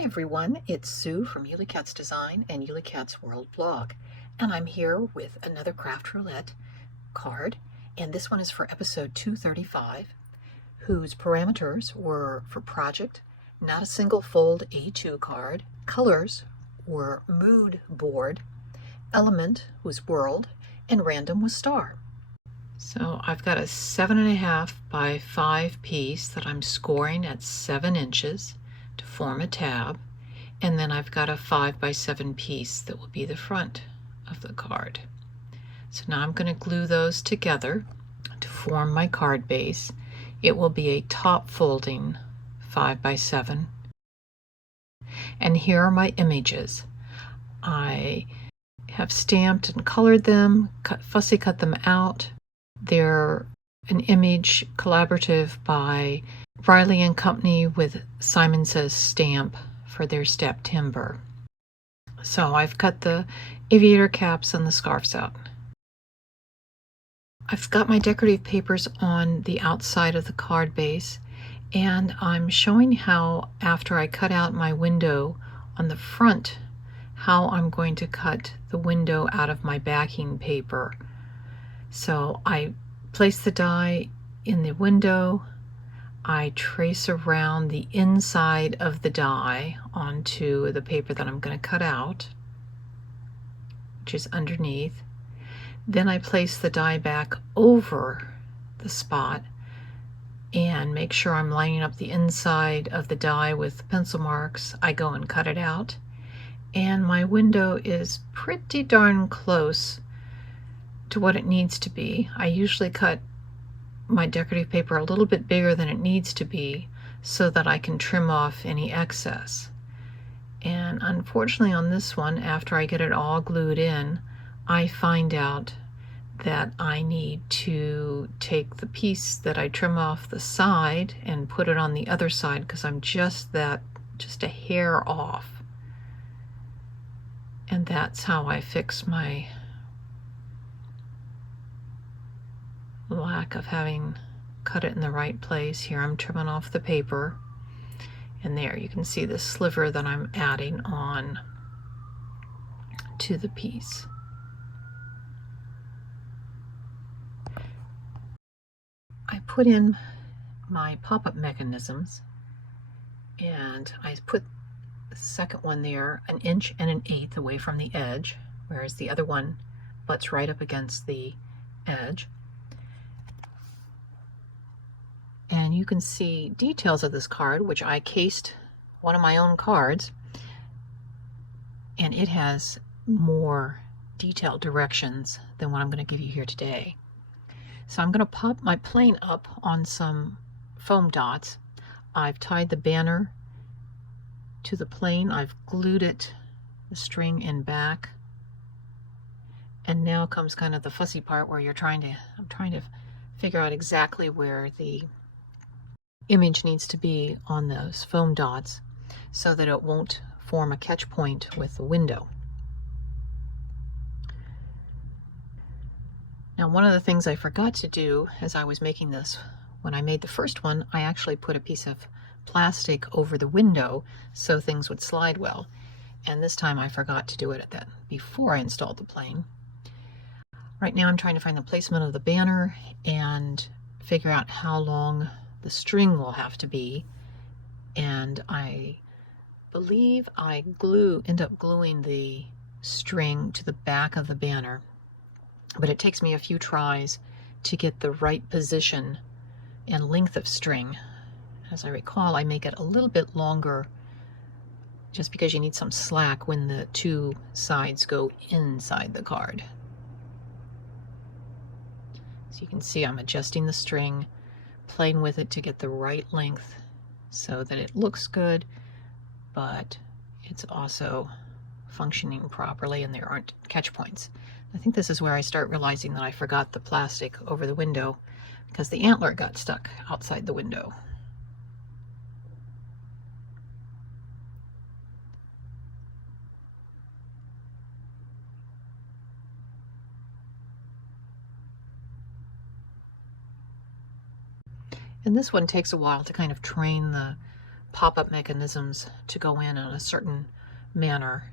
Hi everyone, it's Sue from Ully Cat's Design and Ully Cat's World blog, and I'm here with another craft roulette card, and this one is for episode 235, whose parameters were for project, not a single fold A2 card, colors were mood board, element was world, and random was star. So I've got a 7.5 by 5 piece that I'm scoring at 7 inches to form a tab, and then I've got a 5 by 7 piece that will be the front of the card. So now I'm going to glue those together to form my card base. It will be a top folding 5 by 7. And here are my images. I have stamped and colored them, fussy cut them out. They're an image collaborative by Riley and Company with Simon Says stamp for their step timber. So I've cut the aviator caps and the scarves out. I've got my decorative papers on the outside of the card base, and I'm showing how, after I cut out my window on the front, how I'm going to cut the window out of my backing paper. So I place the die in the window, I trace around the inside of the die onto the paper that I'm going to cut out, which is underneath. Then I place the die back over the spot and make sure I'm lining up the inside of the die with pencil marks. I go and cut it out, and my window is pretty darn close to what it needs to be. I usually cut my decorative paper a little bit bigger than it needs to be so that I can trim off any excess. And unfortunately on this one, after I get it all glued in, I find out that I need to take the piece that I trim off the side and put it on the other side, because I'm just a hair off. And that's how I fix my lack of having cut it in the right place. Here I'm trimming off the paper, and there you can see the sliver that I'm adding on to the piece. I put in my pop-up mechanisms, and I put the second one there 1 1/8 inches away from the edge, whereas the other one butts right up against the edge. And you can see details of this card, which I cased one of my own cards, and it has more detailed directions than what I'm going to give you here today. So I'm going to pop my plane up on some foam dots. I've tied the banner to the plane. I've glued it, the string in back. And now comes kind of the fussy part where I'm trying to figure out exactly where the image needs to be on those foam dots so that it won't form a catch point with the window. Now, one of the things I forgot to do as I was making this, when I made the first one, I actually put a piece of plastic over the window so things would slide well. And this time I forgot to do it before I installed the plane. Right now I'm trying to find the placement of the banner and figure out how long the string will have to be, and I believe I end up gluing the string to the back of the banner, but it takes me a few tries to get the right position and length of string. As I recall, I make it a little bit longer just because you need some slack when the two sides go inside the card. So you can see I'm adjusting the string, playing with it to get the right length so that it looks good, but it's also functioning properly and there aren't catch points. I think this is where I start realizing that I forgot the plastic over the window because the antler got stuck outside the window. And this one takes a while to kind of train the pop-up mechanisms to go in a certain manner.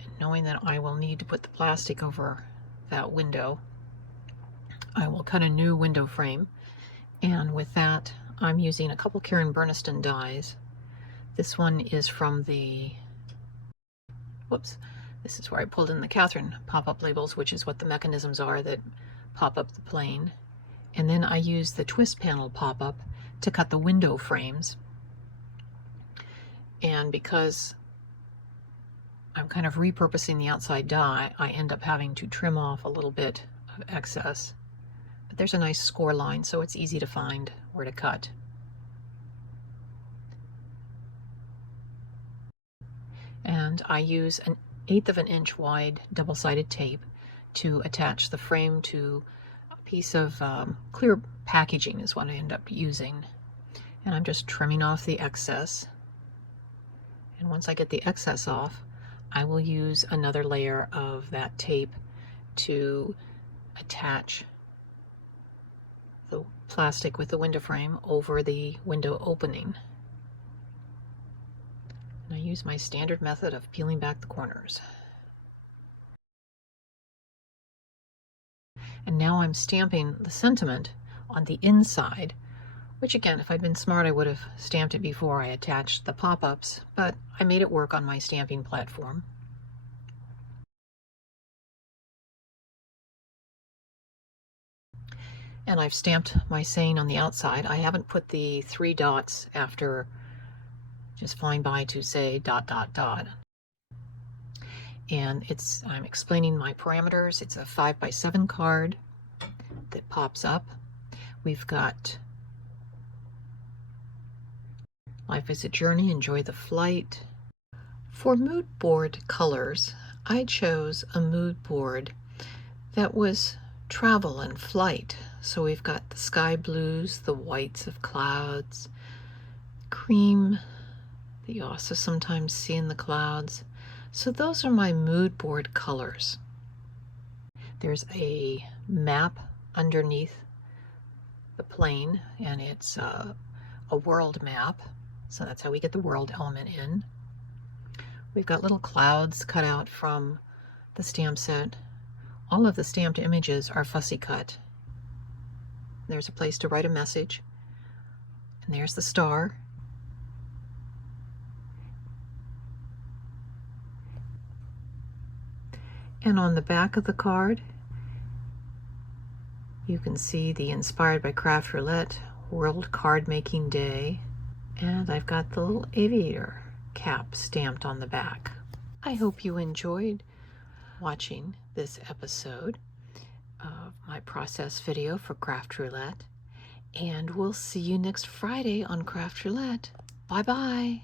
And knowing that I will need to put the plastic over that window, I will cut a new window frame. And with that, I'm using a couple Karen Berniston dies. This one is from the, whoops, this is where I pulled in the Catherine pop-up labels, which is what the mechanisms are that pop up the plane. And then I use the twist panel pop-up to cut the window frames. And because I'm kind of repurposing the outside die, I end up having to trim off a little bit of excess. But there's a nice score line, so it's easy to find where to cut. And I use an 1/8 of an inch wide double-sided tape to attach the frame to a piece of clear packaging is what I end up using. And I'm just trimming off the excess. And once I get the excess off, I will use another layer of that tape to attach the plastic with the window frame over the window opening. And I use my standard method of peeling back the corners. And now I'm stamping the sentiment on the inside, which again, if I'd been smart, I would have stamped it before I attached the pop-ups, but I made it work on my stamping platform. And I've stamped my saying on the outside. I haven't put the 3 dots after just flying by to say ... And I'm explaining my parameters. It's a 5x7 card that pops up. We've got life is a journey, enjoy the flight. For mood board colors, I chose a mood board that was travel and flight. So we've got the sky blues, the whites of clouds, cream that you also sometimes see in the clouds. So those are my mood board colors. There's a map underneath the plane, and it's a world map. So that's how we get the world element in. We've got little clouds cut out from the stamp set. All of the stamped images are fussy cut. There's a place to write a message. And there's the star. And on the back of the card, you can see the Inspired by Craft Roulette World Card Making Day. And I've got the little aviator cap stamped on the back. I hope you enjoyed watching this episode of my process video for Craft Roulette. And we'll see you next Friday on Craft Roulette. Bye-bye.